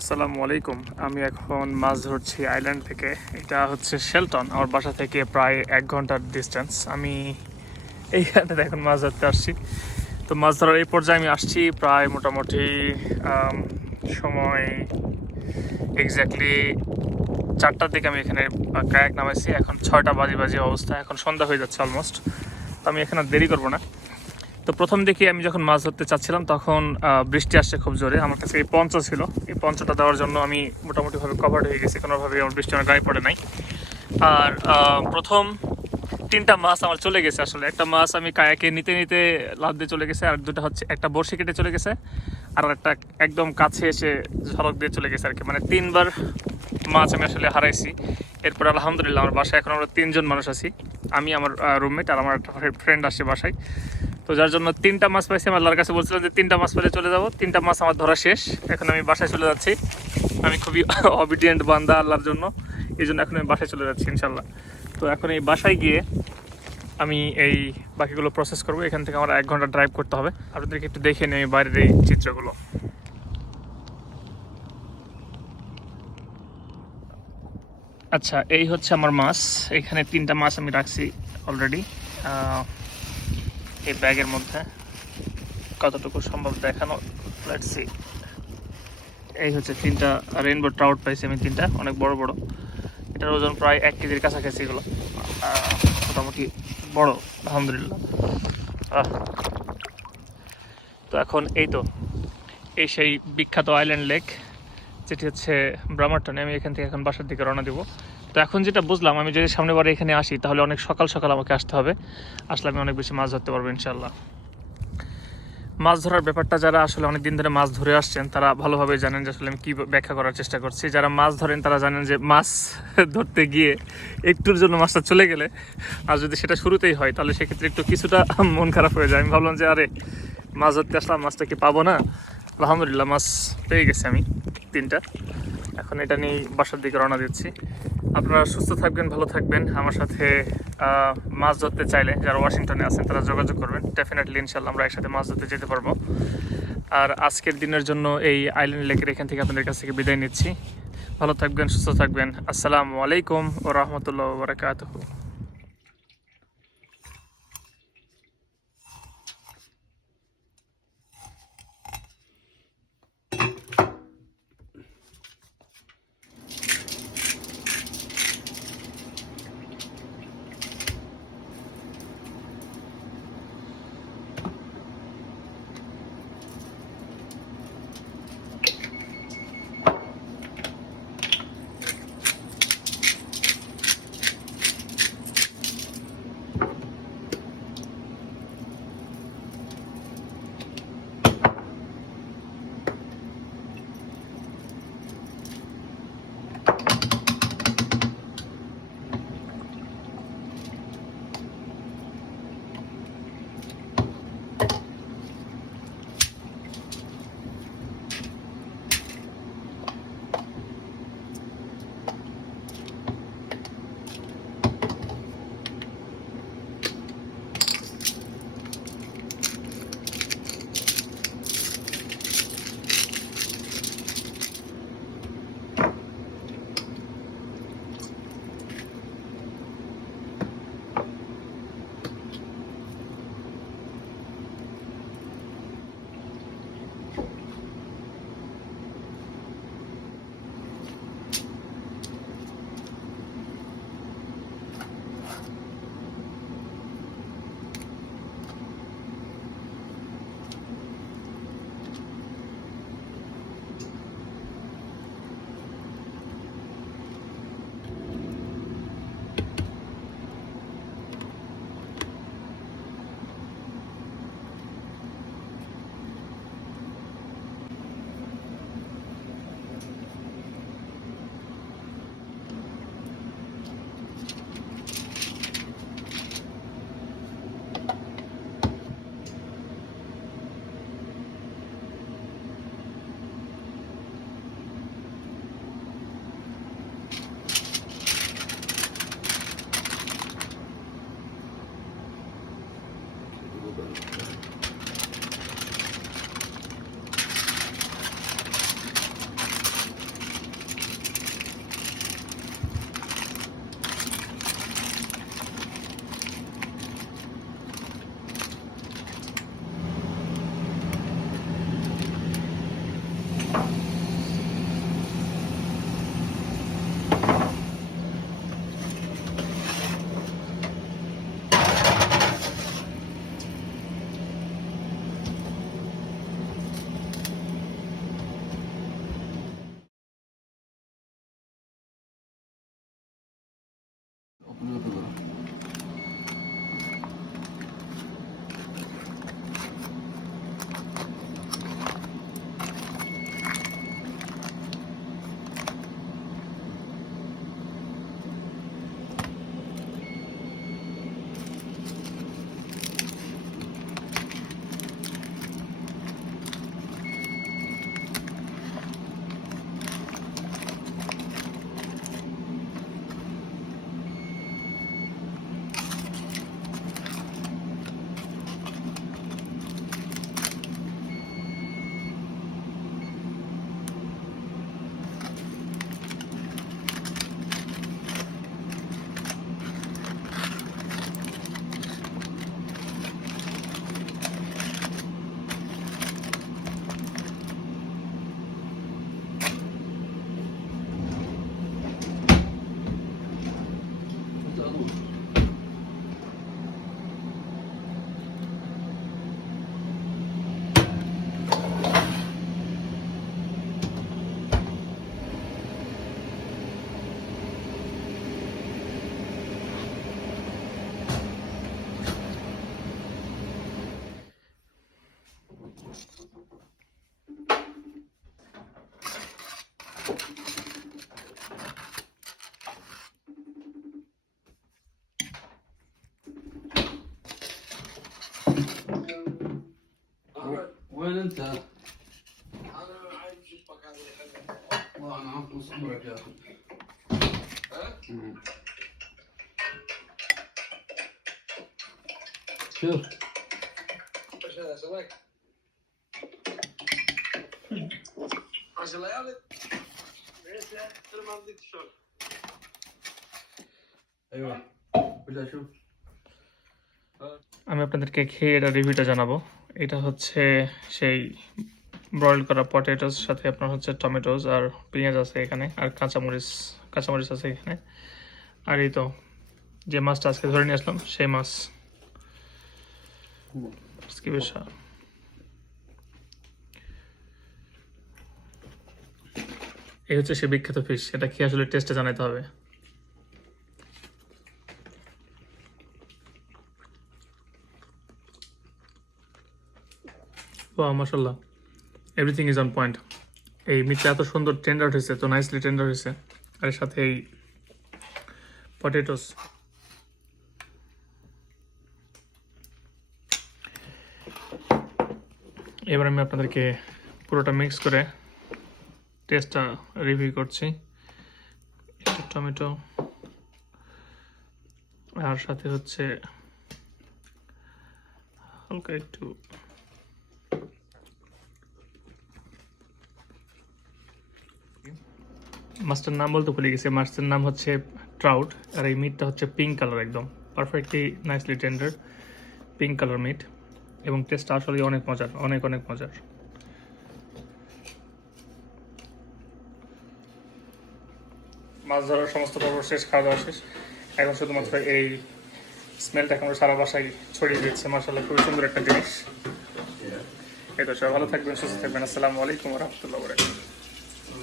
আসসালামু আলাইকুম। আমি এখন মাছ ধরছি আইল্যান্ড থেকে। এটা হচ্ছে শেলটন, আমার বাসা থেকে প্রায় 1 ঘন্টার ডিস্টেন্স। আমি এইখানটাতে এখন মাছ ধরতে আসছি। তো মাছ ধরার এই পর্যায়ে আমি আসছি প্রায় মোটামুটি সময় এক্স্যাক্টলি 4টার দিকে আমি এখানে কায়াক নামাইছি। এখন 6টা বাজে অবস্থা, এখন সন্ধ্যা হয়ে যাচ্ছে অলমোস্ট। তো আমি এখানে আর দেরি করবো না। তো প্রথম দিকে আমি যখন মাছ ধরতে চাচ্ছিলাম তখন বৃষ্টি আসছে খুব জোরে। আমার কাছে এই পঞ্চ ছিল, এই পঞ্চটা দেওয়ার জন্য আমি মোটামুটিভাবে কভার্ড হয়ে গেছি, কোনোভাবেই আমার বৃষ্টি আমার গায়ে পড়ে নাই। আর প্রথম 3টা মাছ আমার চলে গেছে। আসলে একটা মাছ আমি কায়াকে নিতে নিতে লাফ দিয়ে চলে গেছে, আর দুটো হচ্ছে একটা বড়শি কেটে চলে গেছে, আর একটা একদম কাছে এসে ঝলক দিয়ে চলে গেছে আর কি। মানে 3বার মাছ আমি আসলে হারাইছি। এরপর আলহামদুলিল্লাহ আমার বাসায় এখন আমরা 3জন মানুষ আছি, আমি, আমার রুমমেট আর আমার একটা ফ্রেন্ড আসছে বাসায়। তো যার জন্য 3টা মাছ পাইছি। আমি আল্লাহর কাছে বলছিলাম যে 3টা মাছ পেলে চলে যাবো। 3টা মাছ আমার ধরা শেষ, এখন আমি বাসায় চলে যাচ্ছি। আমি খুবই অবিডিয়েন্ট বান্দা আল্লাহর জন্য, এই জন্য এখন আমি বাসায় চলে যাচ্ছি ইনশাল্লাহ। তো এখন এই বাসায় গিয়ে আমি এই বাকিগুলো প্রসেস করবো। এখান থেকে আমার 1 ঘন্টা ড্রাইভ করতে হবে। আপনাদেরকে একটু দেখে নিই বাইরের এই চিত্রগুলো। আচ্ছা, এই হচ্ছে আমার মাছ। এখানে 3টা মাছ আমি রাখছি অলরেডি এই ব্যাগের মধ্যে। কতটুকু সম্ভব দেখানো, লেটস সি। এই হচ্ছে 3টা রেইনবো ট্রাউট পাইছি আমি, 3টা অনেক বড় বড়। এটার ওজন প্রায় 1 কেজির কাছাকাছি। এগুলো মোটামুটি বড় আলহামদুলিল্লাহ। তো এখন এই সেই বিখ্যাত আইল্যান্ড লেক, যেটি হচ্ছে ব্রামারটনে। আমি এখান থেকে এখন বাসার দিকে রওনা দেবো। তো এখন যেটা বুঝলাম, আমি যদি সামনের বারে এখানে আসি তাহলে অনেক সকাল সকাল আমাকে আসতে হবে। আসলে আমি অনেক বেশি মাছ ধরতে পারবো ইনশাল্লাহ। মাছ ধরার ব্যাপারটা যারা আসলে অনেক দিন ধরে মাছ ধরে আসছেন তারা ভালোভাবে জানেন যে আসলে আমি কী ব্যাখ্যা করার চেষ্টা করছি। যারা মাছ ধরেন তারা জানেন যে মাছ ধরতে গিয়ে একটুর জন্য মাছটা চলে গেলে, আর যদি সেটা শুরুতেই হয় তাহলে সেক্ষেত্রে একটু কিছুটা মন খারাপ হয়ে যায়। আমি ভাবলাম যে আরে মাছ ধরতে আসলাম, মাছটা কি পাবো না? আলহামদুলিল্লাহ মাছ পেয়ে গেছি আমি 3টা। এখন এটা নিয়ে বাসার দিকে রওনা দিচ্ছি। আপনারা সুস্থ থাকবেন, ভালো থাকবেন। আমার সাথে মাছ ধরতে চাইলে যারা ওয়াশিংটনে আছেন তারা যোগাযোগ করবেন। ডেফিনেটলি ইনশাল্লাহ আমরা একসাথে মাছ ধরতে যেতে পারবো। আর আজকের দিনের জন্য এই আইল্যান্ড লেকের এখান থেকে আপনাদের কাছ থেকে বিদায় নিচ্ছি। ভালো থাকবেন, সুস্থ থাকবেন। আসসালামু আলাইকুম ওয়া রাহমাতুল্লাহি ওয়া বারাকাতুহু। وين انت؟ انا عايز اشوفك هذه والله انا عارف مصبرك يا اخي. شوف ايش هذا سمك؟ ما شاء الله يا ولد. انا ما بديت الشغل. ايوه بدي اشوف. আমি আপনাদেরকে খেয়ে এটা রিভিউটা জানাবো। এটা হচ্ছে সেই ব্রয়েল করা পটেটোস, সাথে আপনার হচ্ছে টমেটোস আর পেঁয়াজ আছে এখানে, আর কাঁচামরিচ আছে এখানে। আর এই তো যে মাছটা আজকে ধরে নিয়ে আসলাম সেই মাছ। কি বিষয়, এই হচ্ছে সে বিখ্যাত ফিশ। এটা কি আসলে টেস্টে জানাতে হবে। ওয়াও, মাশাআল্লাহ, এভরিথিং ইজ অন পয়েন্ট। এই মিটটা এত সুন্দর টেন্ডার হয়েছে, তো নাইসলি টেন্ডার হয়েছে। আর এর সাথে এই পটেটোস, এবার আমি আপনাদেরকে পুরোটা মিক্স করে টেস্টটা রিভিউ করছি। একটু টমেটো আর সাথে হচ্ছে হালকা একটু মাছটার নাম বলতে ভুলে গেছি। মাছটার নাম হচ্ছে ট্রাউট, আর এই মিটটা হচ্ছে পিঙ্ক কালার, একদম perfectly nicely tender pink colour meat, এবং টেস্টটা আসলে অনেক মজার, অনেক অনেক মজার। মাছ ধরার সমস্ত পর্ব শেষ, খাওয়া দাওয়া শেষ। এখন শুধুমাত্র এই স্মেলটাকে আমরা সারা বাসায় ছড়িয়ে দিচ্ছে। মাশাআল্লাহ, খুবই সুন্দর একটা জিনিস। এই তো, সবাই ভালো থাকবেন, সুস্থ থাকবেন। আসসালামু আলাইকুম ওয়া রাহমাতুল্লাহি ওয়া বারাকাতুহু।